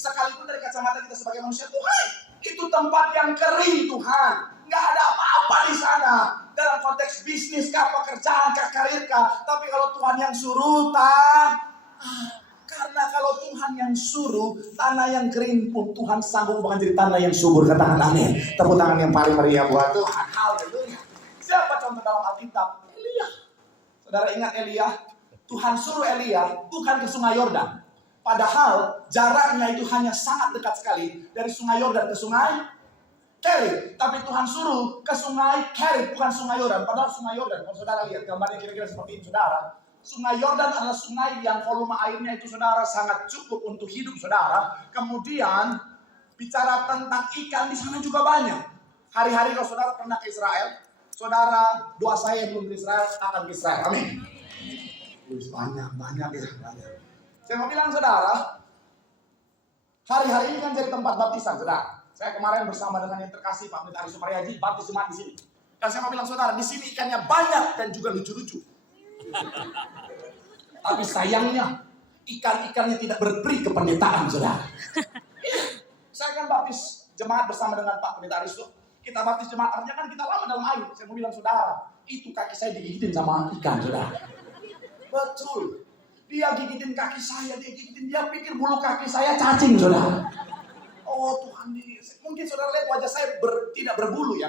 Sekalipun dari kacamata kita sebagai manusia, Tuhan, itu tempat yang kering Tuhan. Nggak ada apa-apa di sana. Dalam konteks bisnis kah, pekerjaan kah, karir kah. Tapi kalau Tuhan yang suruh, karena kalau Tuhan yang suruh, tanah yang kering pun Tuhan sanggup bukan jadi tanah yang subur. Katakan amin. Tepuk tangan yang paling meriah buat Tuhan. Haleluya. Siapa contoh dalam Alkitab? Elia. Saudara ingat Elia? Tuhan suruh Elia bukan ke Sungai Yordan. Padahal jaraknya itu hanya sangat dekat sekali dari Sungai Yordan ke Sungai Kerit. Tapi Tuhan suruh ke Sungai Kerit, bukan Sungai Yordan. Padahal Sungai Yordan, kalau saudara lihat gambarnya kira-kira seperti ini, saudara. Sungai Yordan adalah sungai yang volume airnya itu, saudara, sangat cukup untuk hidup saudara. Kemudian bicara tentang ikan, di sana juga banyak. Hari-hari kalau saudara pernah ke Israel, saudara, doa saya yang belum ke Israel akan ke Israel. Amin. Banyak ya, banyak. Saya mau bilang saudara, hari-hari ini kan jadi tempat baptisan, saudara. Saya kemarin bersama dengan yang terkasih Pak Pendeta Ari Suparyaji baptis jemaat di sini. Dan saya mau bilang saudara, di sini ikannya banyak dan juga lucu-lucu. Tapi sayangnya ikan-ikannya tidak berperi kependetaan, saudara. Saya kan baptis jemaat bersama dengan Pak Pendeta Ari. Kita baptis jemaat, artinya kan kita lama dalam air. Saya mau bilang saudara, itu kaki saya digigitin sama ikan, saudara. Betul. Dia gigitin kaki saya, dia pikir bulu kaki saya cacing, saudara. Oh Tuhan, mungkin saudara lihat wajah saya tidak berbulu ya.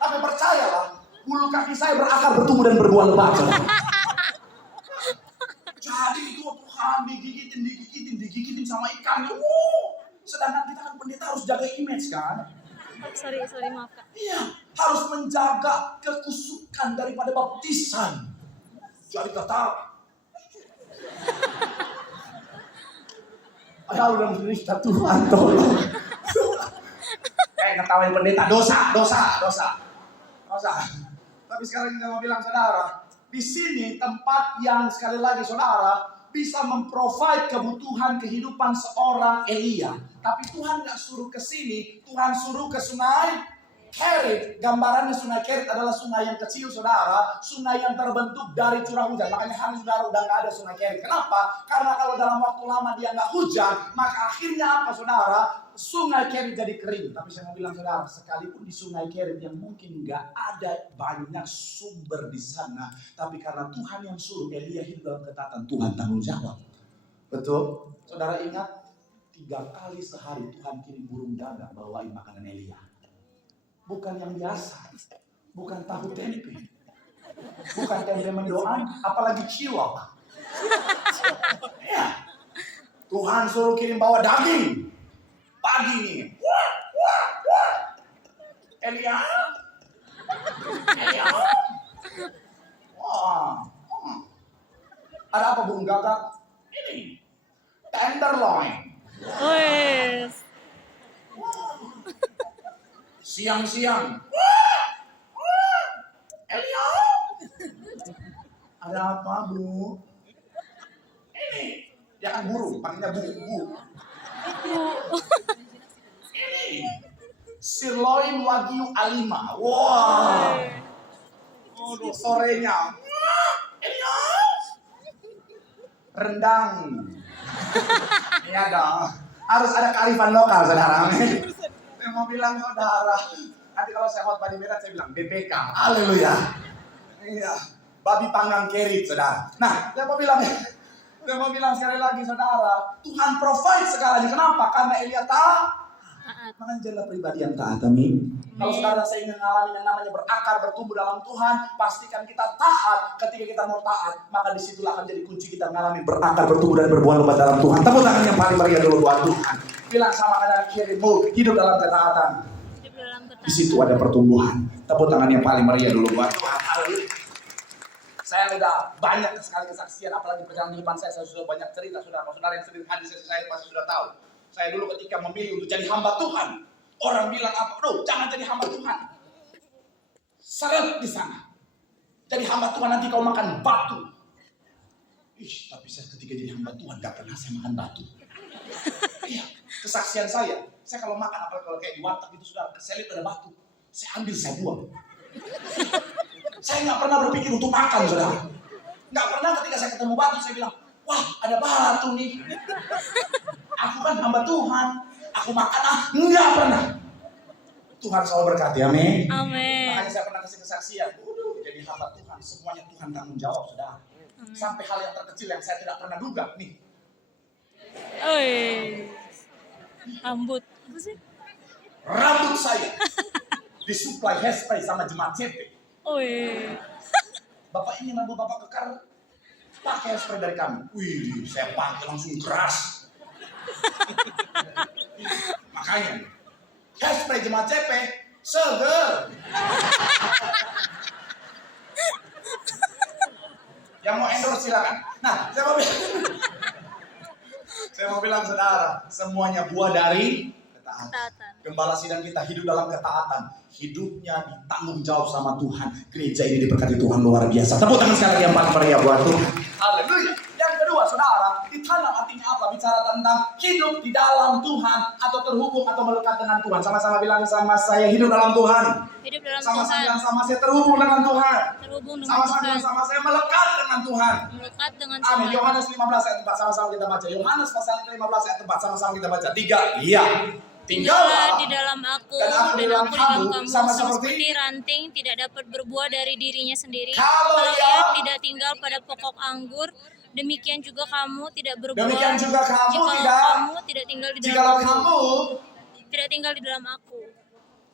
Tapi percayalah, bulu kaki saya berakar, bertumbuh dan berbuah lebat, saudara. Jadi itu Tuhan digigitin sama ikan. Sedangkan kita kan pendeta harus jaga image kan. Sorry maaf Kak. Iya, harus menjaga kekusukan daripada baptisan. Jadi tetap. Ayah udah menderita Tuhan, tolong. Ngetawain pendeta, dosa. Tapi sekarang kita mau bilang saudara, di sini tempat yang sekali lagi saudara bisa memprovide kebutuhan kehidupan seorang Elia. Tapi Tuhan nggak suruh ke sini, Tuhan suruh ke Sungai Kerit. Gambarannya Sungai Kerit adalah sungai yang kecil, saudara. Sungai yang terbentuk dari curah hujan. Makanya hari saudara udah nggak ada Sungai Kerit. Kenapa? Karena kalau dalam waktu lama dia nggak hujan, maka akhirnya apa, saudara? Sungai Kerit jadi kering. Tapi saya mau bilang saudara, sekalipun di Sungai Kerit yang mungkin nggak ada banyak sumber di sana, tapi karena Tuhan yang suruh, Elia hidup dalam ketatan Tuhan tanggung jawab. Betul? Saudara ingat, 3 kali sehari Tuhan kirim burung gagak bawain makanan Elia. Bukan yang biasa, bukan tahu tempe, bukan tempe mendoan, apalagi cilok. Ya, Tuhan suruh kirim bawa daging pagi nih. Elia, wah, ada apa burung gagak? Ini tenderloin. Siang-siang, Elia, ada apa bu? Ini, dia kan burung, panggilnya bu. Ini, sirloin wagyu A5. Wow. Sorenya, Elia, rendang. Ini harus ada kearifan lokal, saudara. Saya mau bilang saudara, nanti kalau saya khotbah di Medan saya bilang BPK, haleluya. Iya, babi panggang Kerit, saudara. Nah, saya mau bilang sekali lagi saudara, Tuhan provide segalanya. Kenapa? Karena Elia taat. Makanya jadilah pribadi yang taat, amin. Kalau saudara saya ingin mengalami yang namanya berakar, bertumbuh dalam Tuhan, pastikan kita taat. Ketika kita mau taat, maka disitulah akan jadi kunci kita mengalami berakar, bertumbuh dan berbuah lebat dalam Tuhan. Tepuk tangan yang paling meriah dulu buat Tuhan. Bilang sama kanan kirimu, hidup dalam ketaatan. Di situ ada pertumbuhan. Tepuk tangan yang paling meriah dulu buat Tuhan. Saya sudah banyak sekali kesaksian, apalagi perjalanan kehidupan saya sudah banyak cerita. Saudara yang sering hadir saya pasti sudah tahu. Saya dulu ketika memilih untuk jadi hamba Tuhan, orang bilang apa? Jangan jadi hamba Tuhan. Seret di sana. Jadi hamba Tuhan nanti kau makan batu. Tapi saya ketika jadi hamba Tuhan gak pernah saya makan batu. Iya, kesaksian saya kalau makan, apalagi kalau kayak di warteg itu saudara, keselit ada batu, saya ambil, saya buang. Saya nggak pernah berpikir untuk makan, saudara. Nggak pernah ketika saya ketemu batu, saya bilang, wah ada batu nih. Aku Aku kan hamba Tuhan. Aku makan enggak pernah. Tuhan selalu berkati, amin. Amin. Makanya saya pernah kasih kesaksian. Jadi hamba Tuhan, semuanya Tuhan tanggung jawab, saudara. Sampai hal yang terkecil yang saya tidak pernah duga nih. Oi. Rambut. Apa sih? Rambut saya disuplai hairspray sama jemaat CP. Oi. Bapak ini rambut bapak kekar, pakai hairspray dari kami. Wih, saya pakai langsung keras. Makanya hairspray jemaat CP seger. Yang mau endorse silakan. Nah, saya mau bilang saudara, semuanya buah dari ketaatan. Gembala sidang kita hidup dalam ketaatan. Hidupnya ditanggung jawab sama Tuhan. Gereja ini diberkati Tuhan luar biasa. Tepuk tangan sekali yang paling meriah buat Tuhan. Haleluya. Yang kedua saudara, ditanam artinya apa? Bicara tentang hidup di dalam Tuhan atau terhubung atau melekat dengan Tuhan. Sama-sama bilang sama saya, hidup dalam Tuhan. Hidup dalam Sama-sama Tuhan. bilang sama saya, terhubung dengan Tuhan. Terhubung dengan Sama-sama Tuhan. bilang sama saya, melekat dengan Tuhan. Melekat dengan Amin. Tuhan. Yohanes 15 ayat 4 sama-sama kita baca. Yohanes pasal 15 ayat 4 sama-sama kita baca. 3. Iya. Tinggallah di dalam aku dan aku di dalam kamu, sama seperti seperti ranting tidak dapat berbuah dari dirinya sendiri. Kalau Kalau ia ia tidak tinggal pada pokok anggur, demikian juga kamu tidak berbuah. Demikian juga kamu jikalau tidak. kamu tidak tinggal di dalam Jikalau aku. kamu, Tidak tinggal di dalam aku.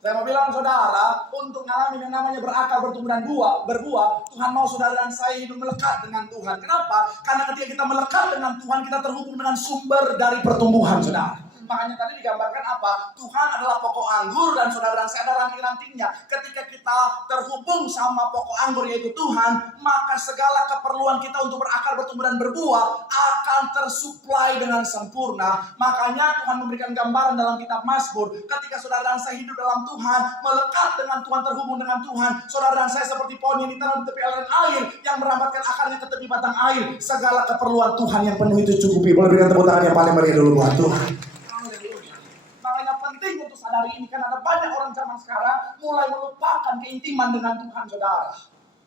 saya mau bilang saudara, untuk mengalami yang namanya berakar, bertumbuh dan berbuah, Tuhan mau saudara dan saya hidup melekat dengan Tuhan. Kenapa? Karena ketika kita melekat dengan Tuhan, kita terhubung dengan sumber dari pertumbuhan, saudara. Makanya tadi digambarkan apa? Tuhan adalah pokok anggur dan saudara dan saya adalah ranting-rantingnya. Ketika kita terhubung sama pokok anggur yaitu Tuhan, maka segala keperluan kita untuk berakar, bertumbuh dan berbuah akan tersuplai dengan sempurna. Makanya Tuhan memberikan gambaran dalam kitab Mazmur, ketika saudara dan saya hidup dalam Tuhan, melekat dengan Tuhan, terhubung dengan Tuhan, saudara dan saya seperti pohon yang ditanam di tepi aliran air yang merambatkan akarnya ke tepi batang air. Segala keperluan Tuhan yang penuh itu cukupi. Boleh berikan tepuk tangan yang paling meriah dulu buat Tuhan. Makanya penting untuk sadari ini, karena ada banyak orang zaman sekarang mulai melupakan keintiman dengan Tuhan, saudara.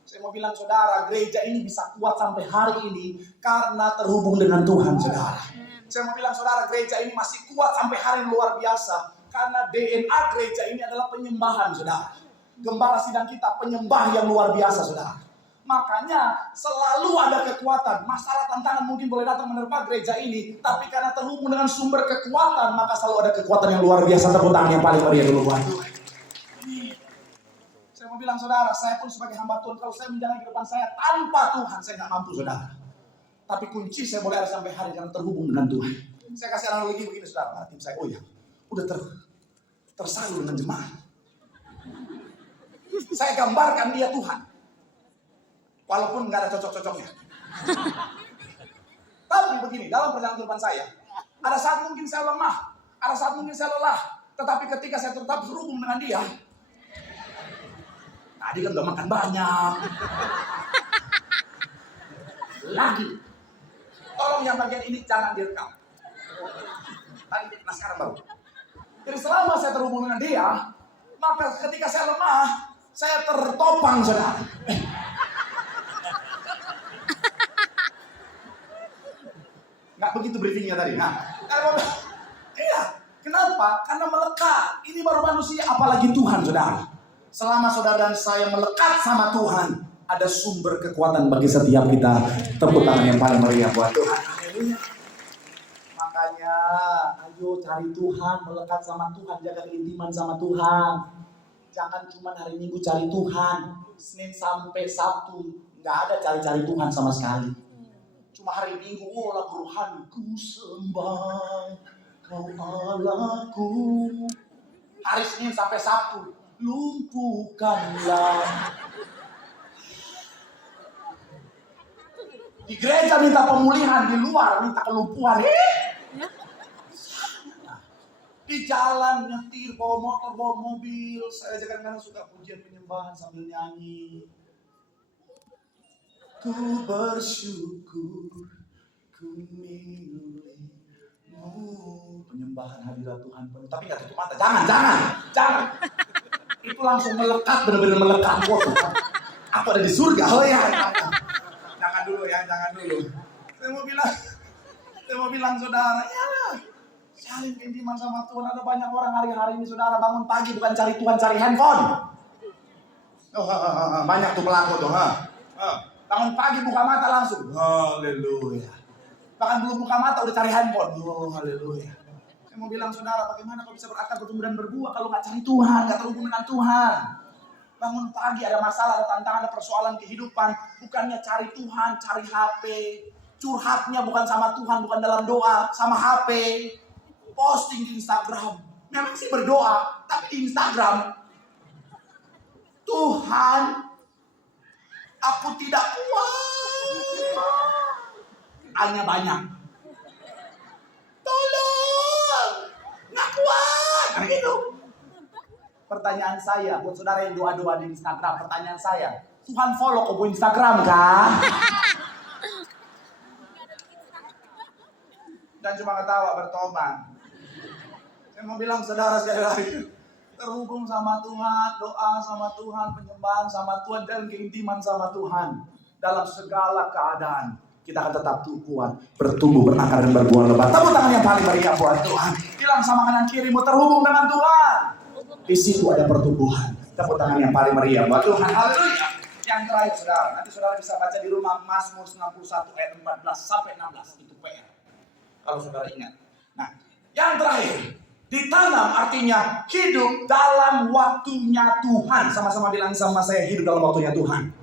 Saya mau bilang saudara, gereja ini bisa kuat sampai hari ini karena terhubung dengan Tuhan, saudara. Saya mau bilang saudara, gereja ini masih kuat sampai hari ini luar biasa karena DNA gereja ini adalah penyembahan, saudara. Gembala sidang kita penyembah yang luar biasa, saudara. Makanya selalu ada kekuatan. Masalah tantangan mungkin boleh datang menerpa gereja ini, tapi karena terhubung dengan sumber kekuatan, maka selalu ada kekuatan yang luar biasa. Tepuk tangan yang paling meriah dulu buat Tuhan. Saya mau bilang saudara, saya pun sebagai hamba Tuhan, kalau saya menjalani kehidupan saya tanpa Tuhan, saya nggak mampu, saudara. Tapi kunci saya boleh ada sampai hari karena terhubung dengan Tuhan. Saya kasih analogi begini, saudara. Tim saya, oh ya, udah tersalur dengan jemaat. Saya gambarkan dia Tuhan. Walaupun nggak ada cocok-cocoknya. Tapi begini, dalam perjalanan kehidupan saya, ada saat mungkin saya lemah, ada saat mungkin saya lelah. Tetapi ketika saya tetap berhubung dengan dia, tadi kan udah makan banyak. Lagi. Tolong yang bagian ini jangan direkam. Tadi, nah sekarang baru. Jadi selama saya terhubung dengan dia, maka ketika saya lemah, saya tertopang, saudara. Nggak begitu briefingnya tadi. Nah, iya. Kenapa? Karena melekat. Ini baru manusia, apalagi Tuhan, saudara. Selama saudara dan saya melekat sama Tuhan, ada sumber kekuatan bagi setiap kita. Tepuk tangan yang paling meriah buat Tuhan. Haleluya. Makanya, ayo cari Tuhan, melekat sama Tuhan, jaga keintiman sama Tuhan. Jangan cuma hari Minggu cari Tuhan, Senin sampai Sabtu nggak ada cari-cari Tuhan sama sekali. Cuma hari Minggu, oh lagu rohani, ku sembah kau Allahku. Hari Senin sampai Sabtu, lumpuhkanlah. Di gereja minta pemulihan, di luar minta kelumpuhan. Di jalan nyetir, bawa motor, bawa mobil. Saya kadang-kadang suka pujian penyembahan sambil nyanyi. Ku bersyukur, ku milikmu. Penyembahan hadirat Tuhan penuh. Tapi gak tutup mata. Jangan. Itu langsung melekat, benar-benar melekat. Aku ada di surga. Oh ya. Jangan dulu. Saya mau bilang saudara, iyalah. Saling intiman sama Tuhan. Ada banyak orang hari-hari ini saudara bangun pagi bukan cari Tuhan, cari handphone. Banyak tuh pelaku tuh. Bangun pagi buka mata langsung. Haleluya. Bahkan belum buka mata udah cari handphone. Haleluya. Saya mau bilang saudara, bagaimana kau bisa berakar, bertumbuh dan berbuah kalau nggak cari Tuhan, nggak terhubung dengan Tuhan. Bangun pagi ada masalah, ada tantangan, ada persoalan kehidupan. Bukannya cari Tuhan, cari HP. Curhatnya bukan sama Tuhan, bukan dalam doa, sama HP. Posting di Instagram. Memang sih berdoa, tapi di Instagram. Tuhan, aku tidak kuat. Hanya banyak. Tolong, nggak kuat. Nah gitu. Pertanyaan saya buat saudara yang doa-doa di Instagram, pertanyaan saya, Tuhan follow kau buat Instagram kah? Dan cuma ketawa bertobat. Saya mau bilang saudara sekali lagi, terhubung sama Tuhan, doa sama Tuhan, penyembahan sama Tuhan, dan keintiman sama Tuhan. Dalam segala keadaan, kita akan tetap kuat, bertumbuh, berakar, dan berbuah lebat. Tepuk tangan yang paling meriah buat Tuhan. Bilang sama kanan kirimu, terhubung dengan Tuhan. Di situ ada pertumbuhan. Tepuk tangan yang paling meriah buat Tuhan. Haleluya. Yang terakhir saudara, nanti saudara bisa baca di rumah Mazmur 91 ayat 14 sampai 16. Itu PR. Kalau saudara ingat. Nah, yang terakhir, ditanam artinya hidup dalam waktunya Tuhan. Sama-sama bilang sama saya, hidup dalam waktunya Tuhan.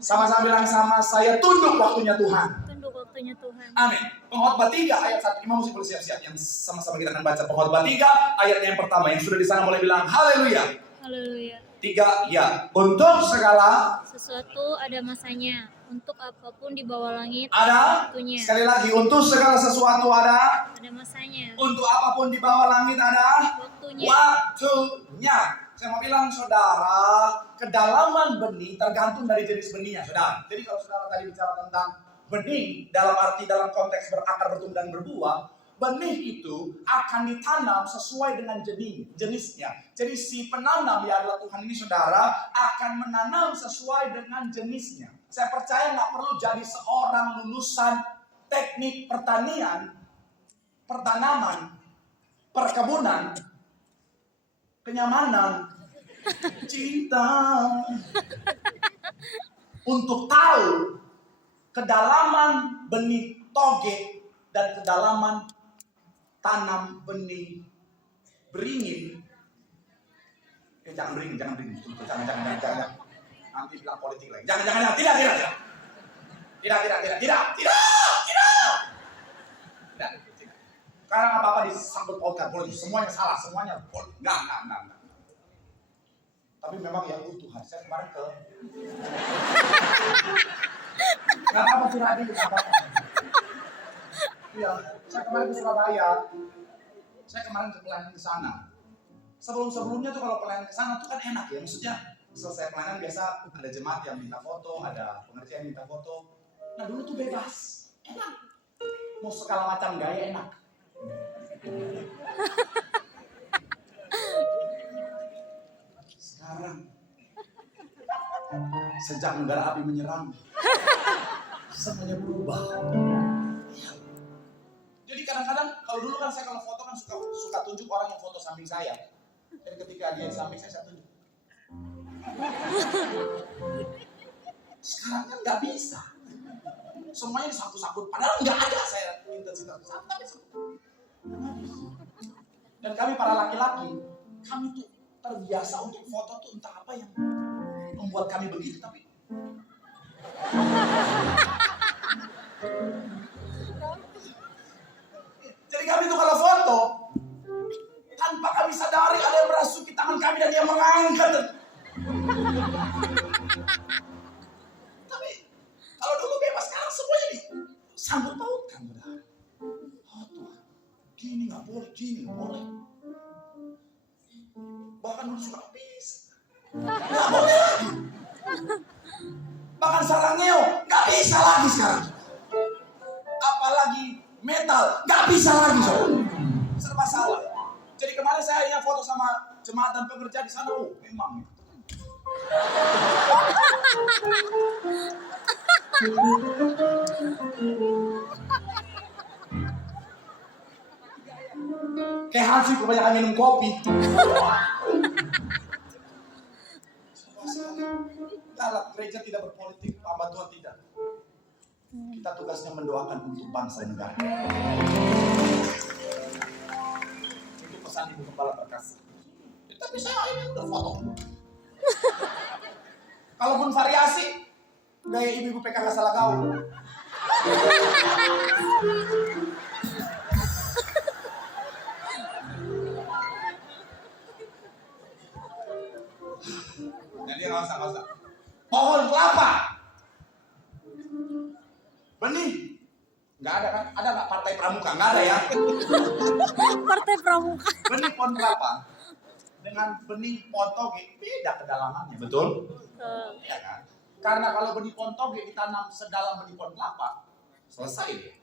Sama-sama bilang sama saya, tunduk waktunya Tuhan. Tunduk waktunya Tuhan. Amin. Pengkhotbah 3 ayat 1. Imam mesti boleh siap-siap. Yang sama-sama kita akan baca Pengkhotbah 3 ayat yang pertama. Yang sudah di sana boleh bilang haleluya. Haleluya. 3 ya. Untuk segala sesuatu ada masanya. Untuk apapun di bawah langit ada waktunya. Sekali lagi, untuk segala sesuatu ada masanya. Untuk apapun di bawah langit ada waktunya. Saya mau bilang saudara, kedalaman benih tergantung dari jenis benihnya saudara. Jadi kalau saudara tadi bicara tentang benih dalam arti dalam konteks berakar, bertumbuh dan berbuah, benih itu akan ditanam sesuai dengan jenisnya. Jadi si penanam ya adalah Tuhan ini saudara akan menanam sesuai dengan jenisnya. Saya percaya nggak perlu jadi seorang lulusan teknik pertanian, pertanaman, perkebunan, kenyamanan, cinta untuk tahu kedalaman benih toge dan kedalaman tanam benih beringin. Jangan beringin. Jangan. Nanti bilang politik lagi. Jangan. Tidak. Sekarang apa-apa disambut pautkan politik. Semuanya salah, semuanya politik. Enggak. Tapi memang yang utuh. Saya kemarin ke nggak apa-apa curhat dikit. Iya, saya kemarin ke Surabaya. Saya kemarin ke pelayanan ke sana. Sebelumnya tuh kalau pelayanan ke sana tuh kan enak ya. Maksudnya selesai pelayanan biasa ada jemaat yang minta foto, ada pengerja yang minta foto. Nah dulu tuh bebas, enak. Mau segala macam gaya enak. Sekarang sejak negara api menyerang, semuanya berubah. Jadi kadang-kadang kalau dulu kan saya kalau foto kan suka tunjuk orang yang foto samping saya. Jadi ketika dia samping saya tunjuk. Sekarang kan nggak bisa. Semuanya disangkut-sangkut. Padahal nggak ada saya intensitas tapi dan kami para laki-laki, kami tuh terbiasa untuk foto tuh entah apa yang membuat kami begitu tapi jadi kami tuh kalau foto tanpa kami sadari ada yang merasuki tangan kami dan dia mengangkat. Tapi kalau dulu bebas, sekarang semuanya disangkut pautkan. Oh Tuhan, gini nggak boleh, gini nggak boleh. Bahkan dulu suka bis, nggak boleh lagi. Bahkan sarangnya nggak bisa lagi sekarang. Apalagi metal, nggak bisa lagi serba salah. Jadi kemarin saya hanya foto sama jemaat dan pekerja di sana, memang. Kayak Hansi kebanyakan minum kopi. Dalam gereja tidak berpolitik, hamba Tuhan tidak. Kita tugasnya mendoakan untuk bangsa dan negara. Itu pesan Ibu Kepala Perkasa. Tapi saya ini udah foto. Kalaupun variasi, gaya ibu-ibu PKK salah gaul. Jadi nggak usah. Pohon kelapa, benih, nggak ada kan? Ada nggak partai pramuka? Nggak ada ya. Partai pramuka. Benih pohon kelapa dengan benih pohon toge beda kedalamannya, betul? Iya kan? Karena kalau benih pohon toge ditanam sedalam benih pohon kelapa, selesai dia.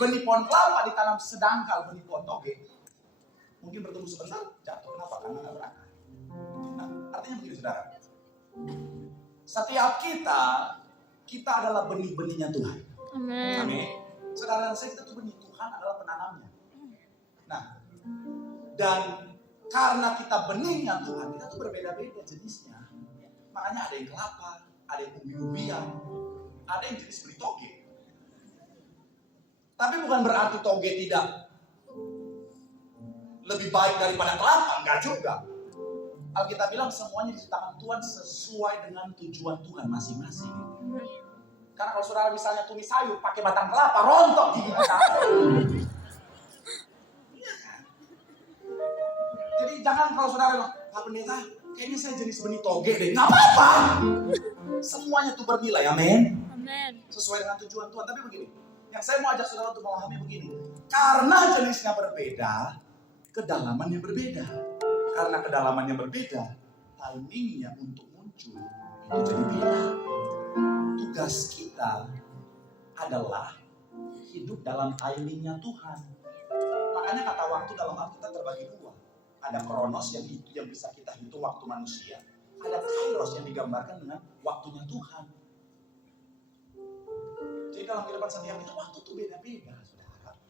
Benih pohon kelapa ditanam sedangkal benih pohon toge, mungkin bertumbuh sebentar, jatuh. Kenapa? Karena nggak berakar. Nah, artinya begini saudara. Setiap kita adalah benih-benihnya Tuhan. Amin. Saudara saya, kita tuh benih, Tuhan adalah penanamnya. Nah, dan karena kita benihnya Tuhan, kita tuh berbeda-beda jenisnya. Makanya ada yang kelapa, ada yang umbi-umbian, ada yang jenis benih toge. Tapi bukan berarti toge tidak lebih baik daripada kelapa, enggak juga. Alkitab bilang semuanya diciptakan Tuhan sesuai dengan tujuan Tuhan masing-masing. Karena kalau saudara misalnya tumis sayur pakai batang kelapa, rontok gigi kita. Iya kan? Jadi jangan kalau saudara bilang, Pak Pendeta, kayaknya saya jenis benih toge deh. Nggak apa-apa. Semuanya itu bernilai, amin. Sesuai dengan tujuan Tuhan. Tapi begini, yang saya mau ajak saudara untuk memahami begini. Karena jenisnya berbeda, kedalamannya berbeda. Karena kedalamannya berbeda, timingnya untuk muncul itu jadi beda. Tugas kita adalah hidup dalam timingnya Tuhan. Makanya kata waktu dalam Alkitab terbagi dua. Ada kronos yang bisa kita hitung waktu manusia. Ada kairos yang digambarkan dengan waktunya Tuhan. Jadi dalam kehidupan sehari-hari itu waktu itu beda-beda, saudara.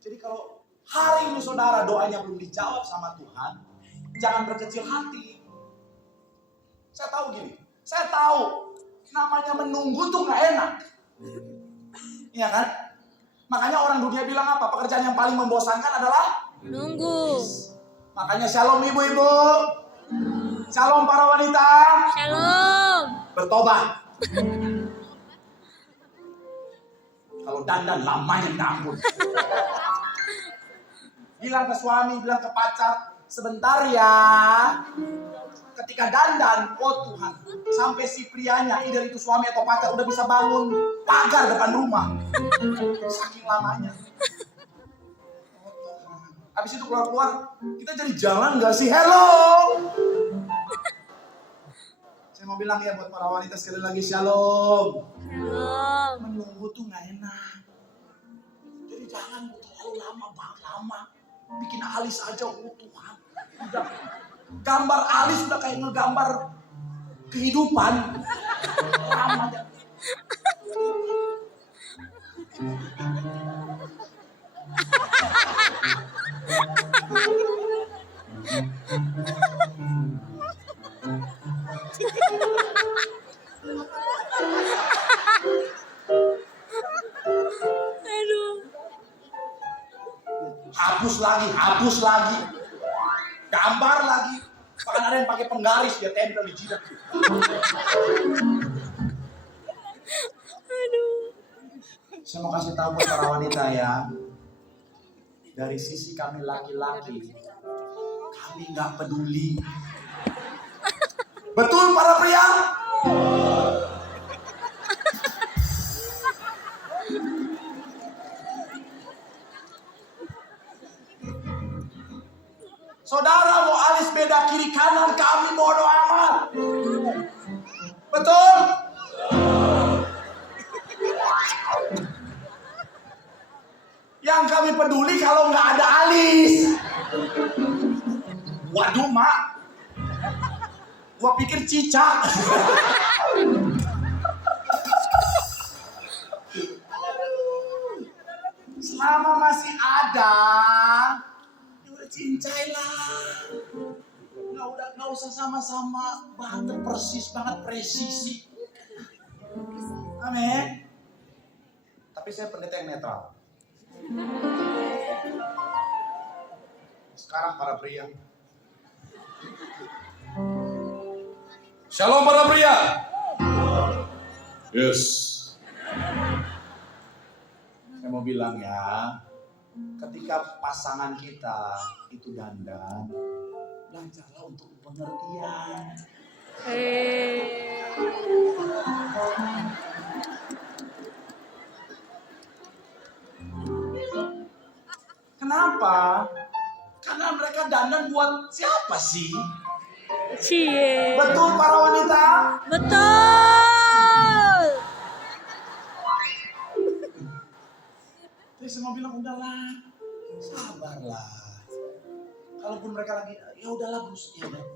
Jadi kalau hari ini saudara doanya belum dijawab sama Tuhan, jangan berkecil hati. Saya tahu gini, saya tahu namanya menunggu tuh nggak enak, iya kan? Makanya orang dunia bilang apa? Pekerjaan yang paling membosankan adalah nunggu. Makanya shalom ibu-ibu, shalom para wanita, Shalom. bertobat. Kalau dandan lamanya minta ampun. Bilang ke suami, bilang ke pacar, sebentar ya. Ketika dandan, oh Tuhan, sampai si prianya, either itu suami atau pacar, udah bisa bangun pagar depan rumah. Saking lamanya. Oh Tuhan. Habis itu keluar-keluar, kita jadi jalan gak sih? Hello. Saya mau bilang ya buat para wanita sekali lagi, shalom. Shalom. Menunggu tuh gak enak. Jadi jangan terlalu lama, banget lama. Bikin alis aja, oh Tuhan. Udah gambar alis udah kayak ngegambar kehidupan. Lama aja. Hapus lagi, gambar lagi, bahkan ada yang pakai penggaris dia tempel di jidat. Saya mau kasih tahu buat para wanita ya, dari sisi kami laki-laki, kami nggak peduli. Betul para pria? Saudara mau alis beda kiri kanan, kami bodo amat. Betul? Yang kami peduli kalau nggak ada alis. Waduh mak, gua pikir cicak. Selama masih ada, ya udah cincailah. Nggak usah sama-sama banget persis banget presisi. Amin. Tapi saya pendeta yang netral. Sekarang para pria. Shalom para pria. Yes. Saya mau bilang ya, ketika pasangan kita itu dandan, belajarlah untuk pengertian. Kenapa? Karena mereka dandan buat siapa sih? Cie. Betul para wanita? Betul. Jadi saya mau bilang udahlah, sabarlah. Kalaupun mereka lagi, ya udahlah Gus, ya udahlah.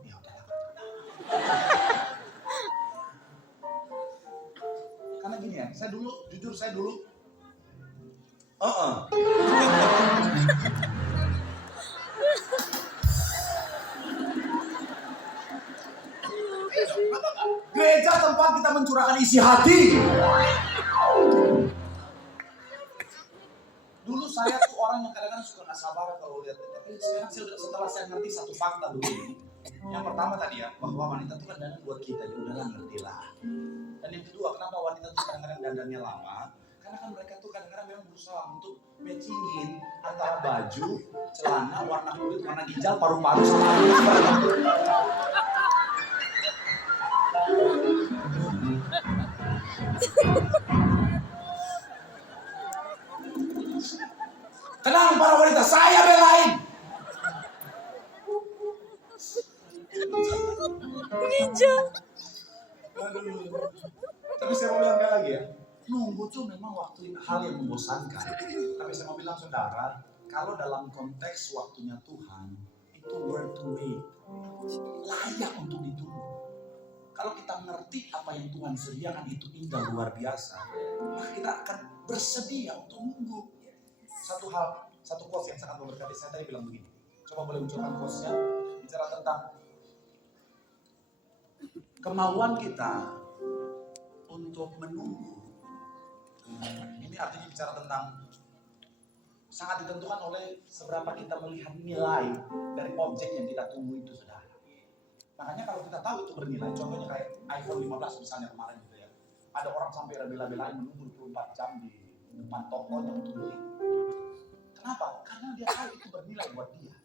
Karena gini ya, jujur saya dulu. Gereja tempat kita mencurahkan isi hati. Dulu saya tuh orang yang kadang-kadang suka nggak sabar kalau lihat. Tapi sekarang setelah saya ngerti satu fakta dulu ini. Yang pertama tadi ya, bahwa wanita itu kan dandan buat kita, ya udahlah ngertilah. Dan yang kedua, kenapa wanita tuh kadang-kadang dandannya lama? Karena kan mereka tuh kadang-kadang memang berusaha untuk matchingin antara baju, celana, warna kulit, warna ginjal, paru-paru sama tenang para wanita, saya belain. Ginjal. Tapi saya mau bilang lagi ya, nunggu tuh memang hal yang membosankan. Tapi saya mau bilang saudara, kalau dalam konteks waktunya Tuhan, itu worth to wait. Layak untuk ditunggu. Kalau kita mengerti apa yang Tuhan sediakan itu indah luar biasa, maka kita akan bersedia untuk nunggu. Satu quote yang sangat memberkati saya tadi bilang begini. Coba boleh ucapkan quote-nya, bicara tentang kemauan kita untuk menunggu. Ini artinya bicara tentang sangat ditentukan oleh seberapa kita melihat nilai dari objek yang kita tunggu itu, saudara. Makanya kalau kita tahu itu bernilai, contohnya kayak iPhone 15 misalnya kemarin gitu ya. Ada orang sampai bela-belain menunggu 24 jam di depan tokonya untuk beli. Kenapa? Karena dia tahu itu bernilai buat dia.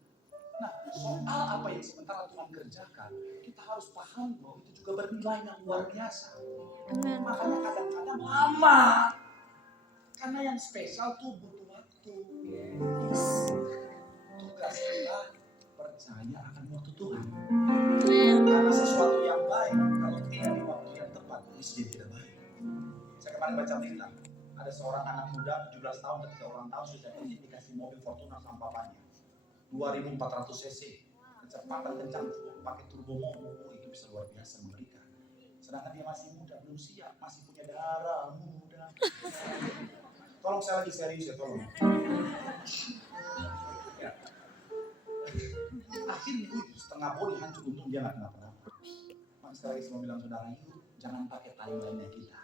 Nah, soal apa yang sementara Tuhan kerjakan, kita harus paham bahwa itu juga bernilai yang luar biasa. Makanya kadang-kadang lama. Karena yang spesial tuh butuh waktu. Tugas kita percaya akan waktu Tuhan. Karena sesuatu yang baik, kalau tidak di waktu yang tepat, mesti tidak baik. Saya kemarin baca berita, ada seorang anak muda 17 tahun ketika ulang tahun sudah dikasih mobil Fortuner sama papanya. 2400 cc, kecepatan kencang, pakai turbo mobil, itu bisa luar biasa mengerikan. Sedangkan dia masih muda, belum siap, masih punya darah muda. Tolong saya lagi serius ya, tolong. Ya. Akhirnya setengah body hancur, untung dia nggak kenapa-napa. Maka sekali lagi saya mau bilang saudara, yuk jangan pakai timeline-nya kita.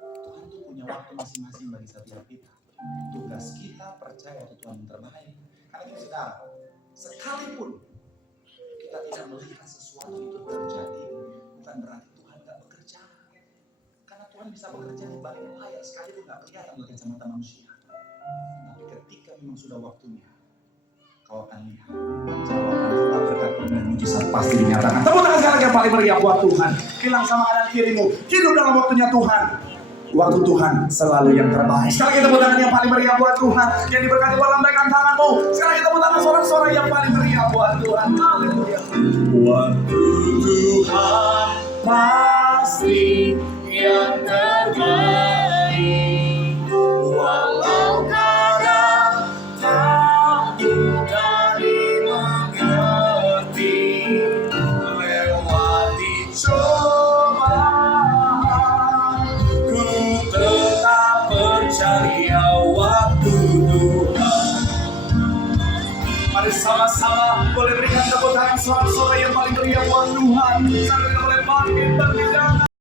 Tuhan tuh punya waktu masing-masing bagi setiap kita. Tugas kita percaya waktu Tuhan yang terbaik. Karena ini saudara, sekalipun kita tidak melihat sesuatu itu terjadi, bukan berarti Tuhan nggak bekerja. Karena Tuhan bisa bekerja di balik layar, sekalipun nggak kelihatan oleh kacamata manusia. Tapi ketika memang sudah waktunya, kau akan lihat jawaban doa berkat dan mujizat pasti dinyatakan. Tepuk tangan sekali lagi yang paling meriah buat Tuhan. Bilang sama kanan kirimu, hidup dalam waktunya Tuhan. Waktu Tuhan selalu yang terbaik. Sekali kita tepuk tangan yang paling meriah buat Tuhan. Yang diberkati Tuhan, lambaikan tanganmu. Sekali kita tepuk tangan sorak-sorai yang paling meriah buat Tuhan. Haleluya. Waktu Tuhan pasti yang terbaik. Walau kadang tak mudah dimengerti, lewati cobaan, ku tetap percaya waktu Tuhan Mari sama-sama boleh berikan tepuk tangan sorak-sorai yang paling meriah buat Tuhan. Sambil kita boleh bangkit, bangkit